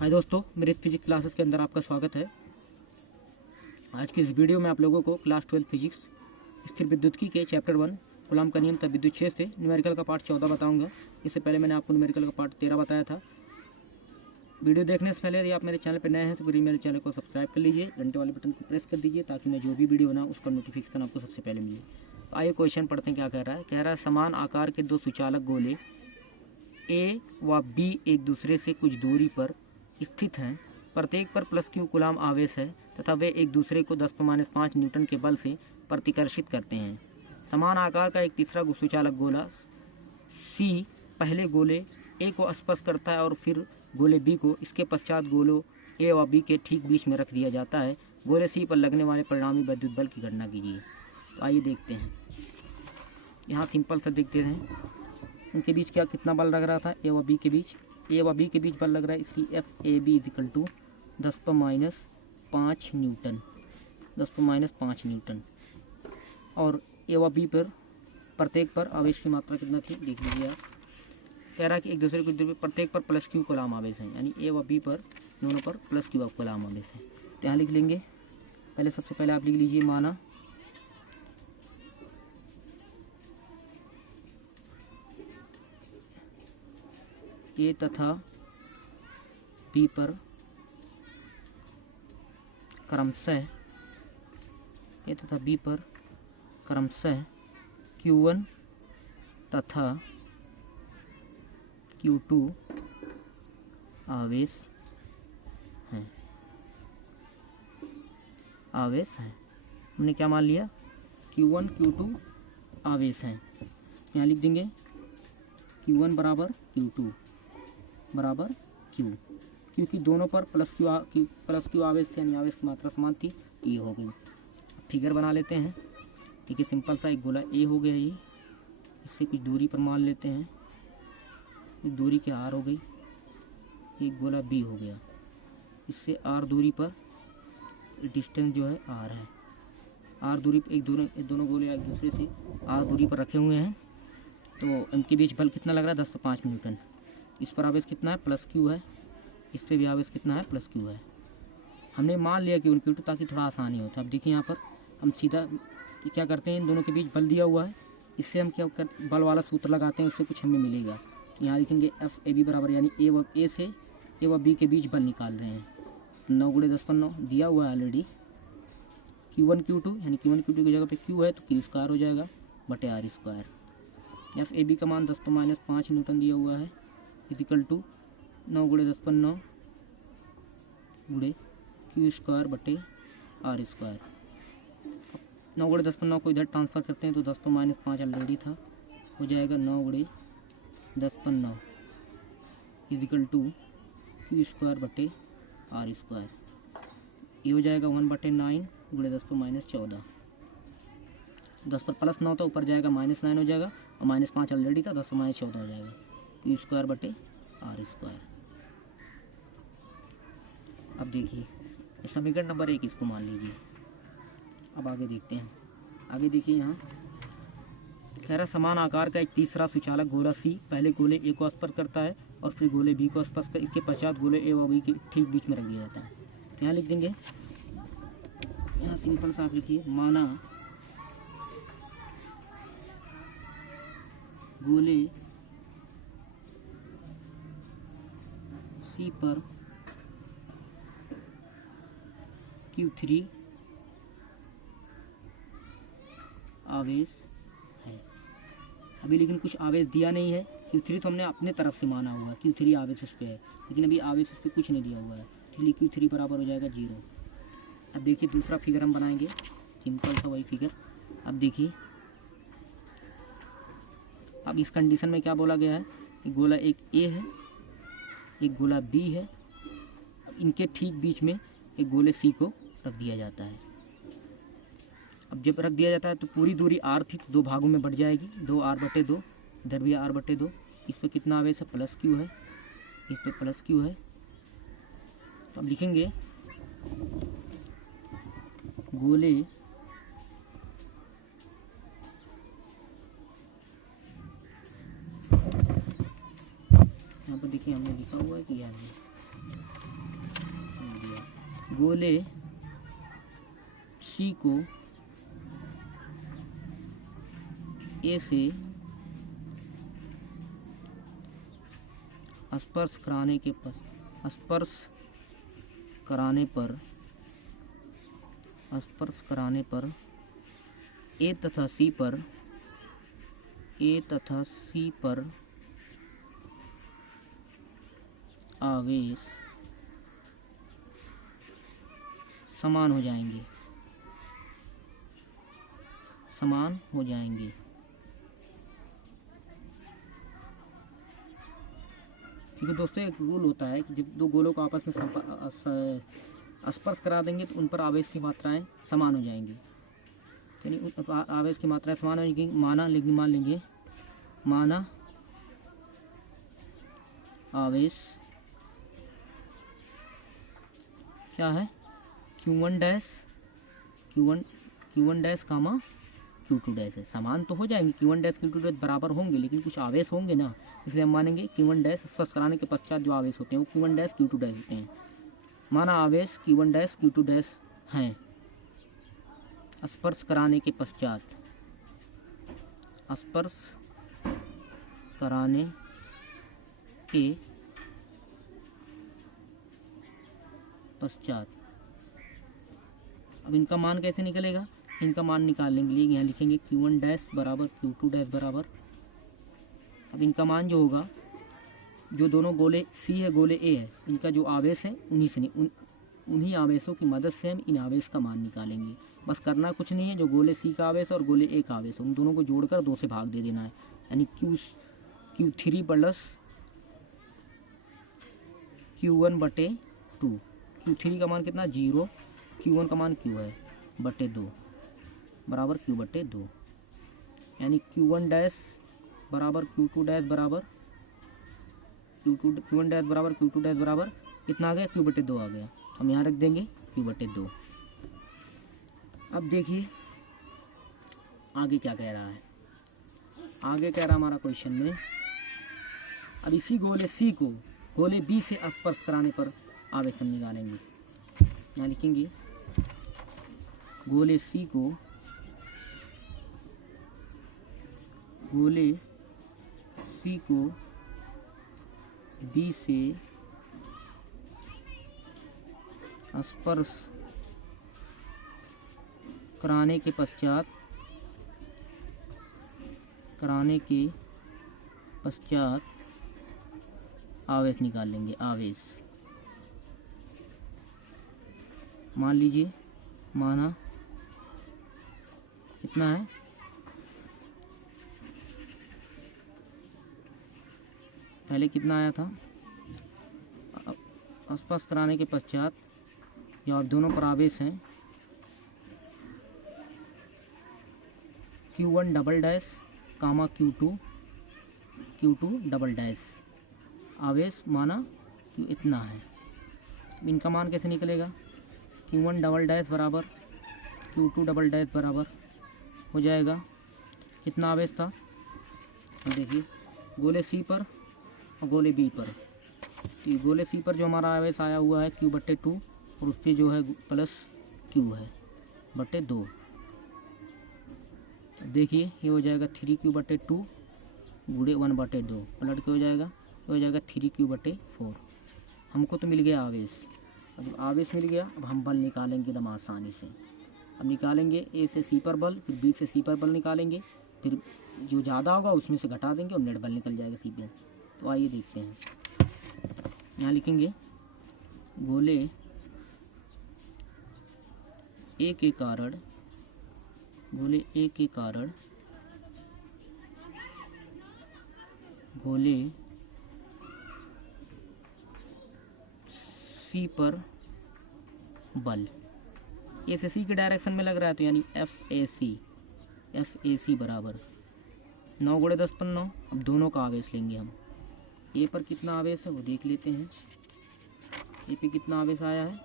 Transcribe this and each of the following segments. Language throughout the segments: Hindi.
हाय दोस्तों, मेरे इस फिजिक्स क्लासेस के अंदर आपका स्वागत है। आज की इस वीडियो में आप लोगों को क्लास 12 फिजिक्स स्थिर विद्युत्की के चैप्टर 1 कूलॉम का नियम तथा विद्युत क्षेत्र से न्यूमेरिकल का पार्ट 14 बताऊंगा। इससे पहले मैंने आपको न्यूमेरिकल का पार्ट 13 बताया था। वीडियो देखने से पहले यदि आप मेरे चैनल पर नए हैं तो प्लीज़ मेरे चैनल को सब्सक्राइब कर लीजिए, घंटे वाले बटन को प्रेस कर दीजिए ताकि मैं जो भी वीडियो बनाऊँ उसका नोटिफिकेशन आपको सबसे पहले मिले। तो आइए क्वेश्चन पढ़ते हैं, क्या कह रहा है समान आकार के दो सुचालक गोले ए व बी एक दूसरे से कुछ दूरी पर स्थित हैं। प्रत्येक पर प्लस क्यू कूलॉम आवेश है तथा वे एक दूसरे को 10⁻5 न्यूटन के बल से प्रतिकर्षित करते हैं। समान आकार का एक तीसरा सुचालक गोला सी पहले गोले ए को स्पर्श करता है और फिर गोले बी को। इसके पश्चात गोलों ए व बी के ठीक बीच में रख दिया जाता है। गोले सी पर लगने वाले परिणामी विद्युत बल की गणना कीजिए। तो आइए देखते हैं। यहाँ सिंपल सा देखते हैं उनके बीच क्या कितना बल लग रहा था। ए व बी के बीच बल लग रहा है, इसलिए F A B equal to 10⁻5 newton, 10⁻5 newton. और ए व बी पर प्रत्येक पर आवेश की मात्रा कितना थी देख लीजिए आप। कह रहा है कि एक दूसरे को प्रत्येक पर प्लस क्यू कूलॉम आवेश है, यानी ए व बी पर दोनों पर प्लस क्यू कूलॉम आवेश है। तो यहाँ लिख लेंगे, पहले सबसे पहले आप लिख लीजिए माना ए तथा बी पर क्रमशः Q1 तथा Q2 आवेश हैं। हमने क्या मान लिया, Q1 Q2 आवेश हैं। यहाँ लिख देंगे Q1 बराबर Q2 बराबर Q, क्योंकि दोनों पर प्लस क्यू आवेश थे, यानी आवेश की मात्रा समान थी। ये हो गई। फिगर बना लेते हैं। ठीक है, सिंपल सा एक गोला ए हो गया, ये इससे कुछ दूरी पर मान लेते हैं, दूरी क्या आर हो गई। एक गोला बी हो गया, इससे आर दूरी पर डिस्टेंस जो है आर है। आर दूरी पर दोनों गोले एक दूसरे से आर दूरी पर रखे हुए हैं। तो इनके बीच बल कितना लग रहा है, 10⁻5 न्यूटन। इस पर आवेश कितना है, प्लस क्यू है। इस पर भी आवेश कितना है, प्लस क्यू है। हमने मान लिया कि Q2 ताकि थोड़ा आसानी हो। तो अब देखिए यहाँ पर हम सीधा क्या करते हैं, इन दोनों के बीच बल दिया हुआ है, इससे हम क्या बल वाला सूत्र लगाते हैं, उससे कुछ हमें मिलेगा। यहाँ लिखेंगे एफ ए बी बराबर, यानी ए व बी के बीच बल निकाल रहे हैं। 9 × 10⁻9 दिया हुआ है ऑलरेडी। Q1 Q2 यानी Q1 Q2 की जगह पे Q है तो Q² हो जाएगा बटे R²। एफ ए बी का मान 10⁻5 न्यूटन दिया हुआ है, इजिकल टू 9 × 10⁻9 गुणे Q² बटे R²। 9 × 10⁻9 को इधर ट्रांसफ़र करते हैं तो 10⁻5 ऑलरेडी था, हो जाएगा 9 × 10⁻9 इजिकल टू Q² बटे R²। ये हो जाएगा 1/9 × 10⁻14। 10 पर प्लस 9 था, ऊपर जाएगा -9 हो जाएगा, और -5 ऑलरेडी था, 10⁻14 हो जाएगा। Q² बटे R²। अब देखिए समीकरण नंबर 1 इसको मान लीजिए। अब आगे देखते हैं। आगे देखिए, यहाँ कह रहा समान आकार का एक तीसरा सुचालक गोला सी पहले गोले ए को स्पर्श करता है और फिर गोले बी को स्पर्श कर, इसके पश्चात गोले ए व बी के ठीक बीच में रख दिया जाता है। यहाँ लिख देंगे, यहाँ सिंपल सा आप लिखिए माना गोले सी पर Q3 आवेश है। अभी लेकिन कुछ आवेश दिया नहीं है। Q3 तो हमने अपने तरफ से माना हुआ है, Q3 आवेश उस पर है, लेकिन अभी आवेश उस पर कुछ नहीं दिया हुआ है, इसलिए Q3 बराबर हो जाएगा 0। अब देखिए दूसरा फिगर हम बनाएंगे, सिंपल सा वही फिगर। अब देखिए, अब इस कंडीशन में क्या बोला गया है, एक गोला एक ए है, एक गोला बी है। अब इनके ठीक बीच में एक गोले सी को रख दिया जाता है। अब जब रख दिया जाता है तो पूरी दूरी आर थी, तो 2 भागों में बढ़ जाएगी, 2R/2। इधर भी R/2। इस पर कितना आवेश है, प्लस क्यू है, इस पर प्लस क्यू है। तो अब लिखेंगे गोले यहाँ पर देखिए हमने लिखा हुआ है कि यार गोले सी को ए से स्पर्श कराने पर ए तथा सी पर आवेश समान हो जाएंगे। क्योंकि दोस्तों एक रूल होता है कि जब दो गोलों को आपस में स्पर्श करा देंगे तो उन पर आवेश की मात्राएं समान हो जाएंगी। यानी आवेश की मात्राएं समान हो जाएंगी। मान लेंगे माना आवेश क्या है Q1 डैश कामा Q2 डैश है। समान तो हो जाएंगे, Q1 डैश Q2 डैश बराबर होंगे, लेकिन कुछ आवेश होंगे ना, इसलिए हम मानेंगे Q1 डैश स्पर्श कराने के पश्चात जो आवेश होते हैं वो Q1 डैश Q2 डैश होते हैं। माना आवेश Q1 डैश Q2 डैश हैं स्पर्श कराने के पश्चात अब इनका मान कैसे निकलेगा? इनका मान निकालने के लिए यहाँ लिखेंगे Q1 डैश बराबर Q2 डैश बराबर। अब इनका मान जो होगा, जो दोनों गोले C है गोले A है, इनका जो आवेश है उन्हीं आवेशों की मदद से हम इन आवेश का मान निकालेंगे। बस करना कुछ नहीं है, जो गोले C का आवेश और गोले A का आवेश उन दोनों को जोड़कर 2 से भाग दे देना है। यानी Q3 प्लस Q1/2। Q3 का मान कितना 0, Q1 का मान Q है बटे 2 बराबर Q/2। यानी Q1 डैश बराबर Q2 डैश बराबर Q1 डैश बराबर Q2 डैश बराबर कितना आ गया Q/2 आ गया। हम यहाँ रख देंगे Q/2। अब देखिए आगे क्या कह रहा है। आगे कह रहा हमारा क्वेश्चन में, अब इसी गोले C को गोले B से स्पर्श कराने पर आवेश हम निकालेंगे। यहाँ लिखेंगे गोले C को B से स्पर्श कराने के पश्चात आवेश निकाल लेंगे। आवेश मान लीजिए, माना कितना है पहले कितना आया था, स्पर्श कराने के पश्चात या दोनों पर आवेश हैं Q1 डबल डैश कामा Q2 डबल डैश। आवेश माना कि इतना है। इनका मान कैसे निकलेगा? Q1 डबल डैश बराबर Q2 डबल डैश बराबर हो जाएगा कितना आवेश था, देखिए गोले C पर और गोले B पर। तो गोले C पर जो हमारा आवेश आया हुआ है Q/2 और उस पर जो है प्लस Q है बटे 2। देखिए ये हो जाएगा 3Q/2 गुणे 1/2 पलट के हो जाएगा 3Q/4। हमको तो मिल गया आवेश। अब आवेश मिल गया, अब हम बल निकालेंगे एकदम आसानी से। अब निकालेंगे A से C पर बल, फिर B से C पर बल निकालेंगे, फिर जो ज़्यादा होगा उसमें से घटा देंगे और नेट बल निकल जाएगा C पर। तो आइए देखते हैं। यहाँ लिखेंगे गोले A के कारण गोले C पर बल A से C के डायरेक्शन में लग रहा है, तो यानी FAC बराबर 9 × 10 = 9। अब दोनों का आवेश लेंगे हम। A पर कितना आवेश है वो देख लेते हैं। A पे कितना आवेश आया है,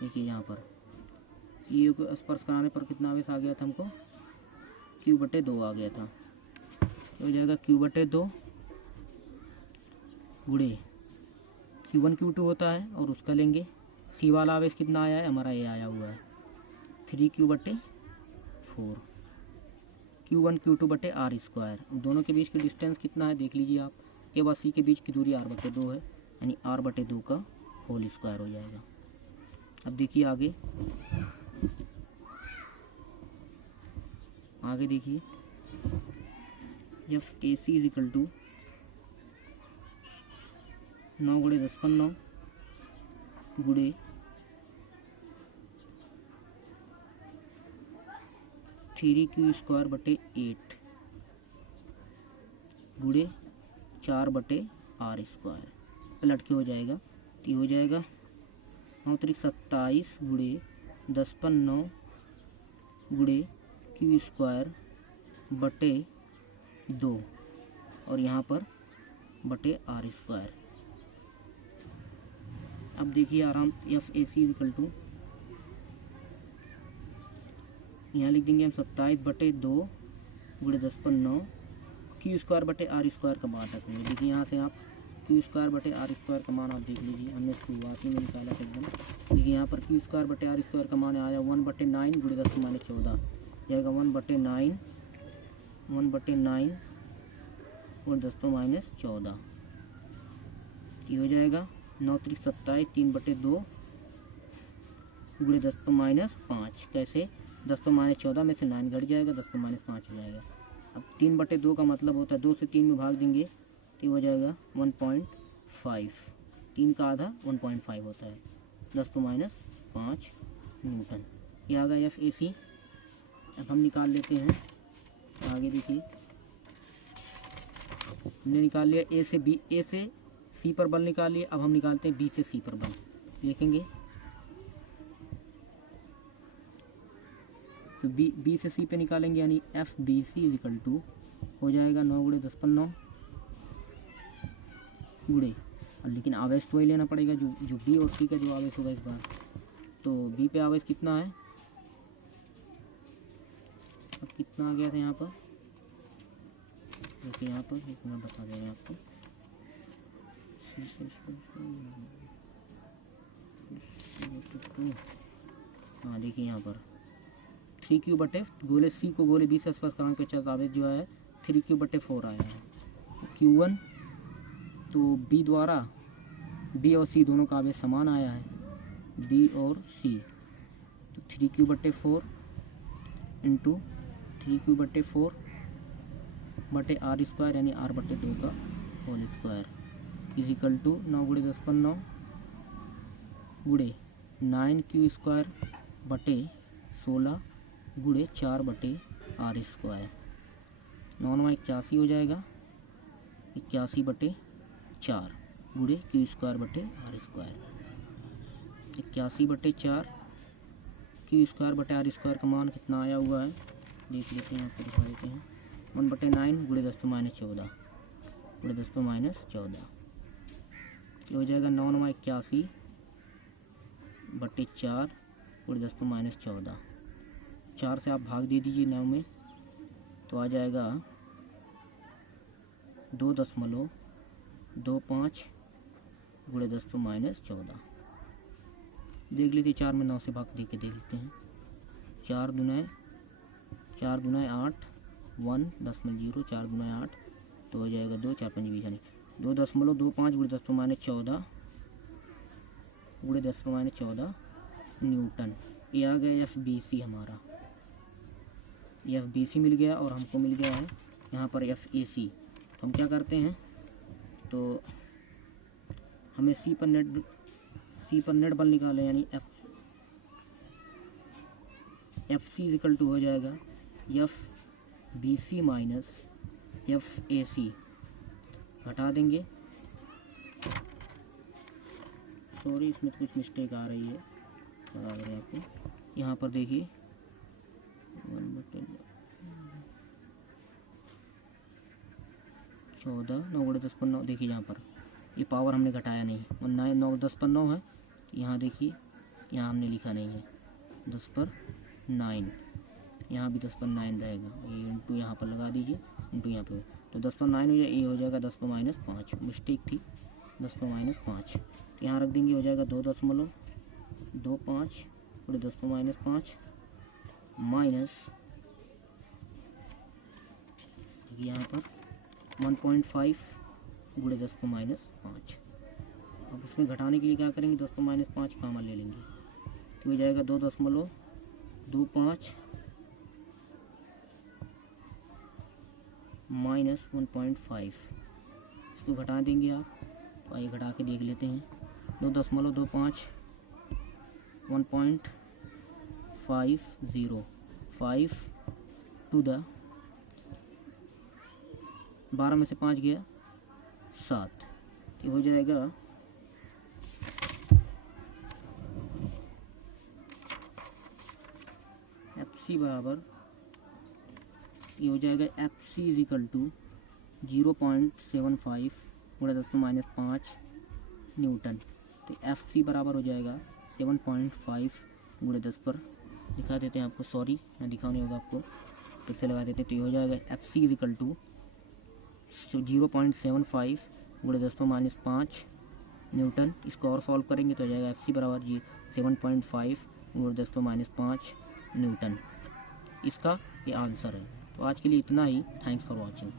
देखिए यहाँ पर ये को स्पर्श कराने पर कितना आवेश आ गया था हमको, Q/2 आ गया था। तो हो जाएगा Q/2 गुणे Q1 Q2 होता है और उसका लेंगे सी वाला आवेश कितना आया है हमारा, ये आया हुआ है 3q/4, Q1 Q2 बटे आर स्क्वायर। दोनों के बीच की डिस्टेंस कितना है देख लीजिए आप, ए व सी के बीच की दूरी r/2 है, यानी r/2 का होल स्क्वायर हो जाएगा। अब देखिए आगे देखिए F A C is equal to 9 × 10⁻9 गुणे 3q²/8 गुणे 4/r², पलट के हो जाएगा तो ये हो जाएगा 9 × 27 गुणे 10⁻9 गुणे q²/2 और यहाँ पर बटे r²। अब देखिए आराम, F A C equal to यहाँ लिख देंगे हम 27/2 गुणे 10⁻9 q²/r² का मान रखेंगे। देखिए यहाँ से आप q²/r² का मान आप देख लीजिए, हमने शुरुआती में निकाला था एकदम। देखिए यहाँ पर q²/r² का मान आया 1/9 गुणे 10⁻14, जाएगा 1/9 गुणे 10⁻14, ये हो जाएगा 9 × 27 3/2 गुणे 10⁻5। कैसे, 10⁻14 में से 9 घट जाएगा, 10⁻5 हो जाएगा। अब 3/2 का मतलब होता है 2 से 3 में भाग देंगे तो हो जाएगा 1.5, 3 का आधा 1.5 होता है, 10⁻5 न्यूटन। ये आ गया एफ ए सी। अब हम निकाल लेते हैं आगे। देखिए हमने निकाल लिया ए से सी पर बल निकाल लिए। अब हम निकालते हैं बी से सी पर बल। देखेंगे तो बी से सी पे निकालेंगे, यानी F B C is equal to हो जाएगा 9 × 10⁻9 गुणे, लेकिन आवेश तो वही लेना पड़ेगा जो बी और सी का जो आवेश होगा इस बार। तो बी पे आवेश कितना है, अब कितना आ गया था यहाँ पर, देखिए यहाँ पर मैं बता देंगे आपको। हाँ देखिए यहाँ पर 3q/ गोले सी को गोले बी से स्पर्शकांक पे चलता आवेश जो है 3q/4 आया है। Q1 तो बी द्वारा बी और सी दोनों का आवेश समान आया है, बी और सी, तो 3q/4 इंटू 3q/4 बटे r² यानी r/2 का whole square is equal to 9 × 10⁻9 गुणे 9q²/16 गुणे 4/r², 9×81 हो जाएगा, 81/4 गुणे q²/r², 81/4 q²/r² का मान कितना आया हुआ है देख लेते हैं, आपको दिखा देते हैं। 1/9 गुणे 10⁻14 गुणे 10⁻14, ये हो जाएगा 9×81/4 गुणे 10⁻14। 4 से आप भाग दे दीजिए 9 में तो आ जाएगा 2.25 गुणे 10⁻14। देख लीजिए 4 में 9 से भाग दे के देख लेते हैं। 4 दूना 8 1 0 4 दूना 8 तो हो जाएगा 2 4 5 20 यानी 2.25 गुणे 10⁻14 गुणे 10⁻14 न्यूटन। ये आ गया एफ बी सी हमारा, एफ बी सी मिल गया और हमको मिल गया है यहाँ पर एफ ए सी। तो हम क्या करते हैं, तो हमें सी पर नेट बल निकालें, यानी F C is equal to हो जाएगा F B C minus F A C, घटा देंगे। सॉरी इसमें कुछ मिस्टेक आ रही है, बता रहे हैं आपको। यहाँ पर देखिए 14 9 × 10⁻9, देखिए यहाँ पर ये पावर हमने घटाया नहीं, 9 10⁻9 है, यहाँ देखिए यहाँ हमने लिखा नहीं है 10/9, यहाँ भी 10/9 रहेगा, ये इंटू यहाँ पर लगा दीजिए, इंटू यहाँ पे तो 10/9 हो जाए, ये हो जाएगा 10⁻5, मिस्टेक थी 10⁻5, तो यहाँ रख देंगे, हो जाएगा 2.5 25 गुणे 10⁻5 माइनस यहाँ पर 1.5 गुणे 10⁻5। अब उसमें घटाने के लिए क्या करेंगे, 10⁻5 कॉमन ले लेंगे तो हो जाएगा 2.25 माइनस 1.5। इसको घटा देंगे आप, तो आइए घटा के देख लेते हैं। 2.25 1.50 5 टू द 12 में से 5 गया 7, ये हो जाएगा FC बराबर, ये हो जाएगा FC इज इक्वल टू 0.75 गुणा 10⁻5 न्यूटन। तो FC बराबर हो जाएगा 7.5 गुणे 10 पर दिखा देते हैं आपको, सॉरी यहाँ दिखाने होगा आपको, फिर से लगा देते हैं। तो ये हो जाएगा FC इज इक्वल टू 0.75 गुणे 10⁻5 न्यूटन। इसको और सॉल्व करेंगे तो हो जाएगा FC बराबर 7.5 गुणे 10⁻5 न्यूटन। इसका ये आंसर है। तो आज के लिए इतना ही। Thanks for watching.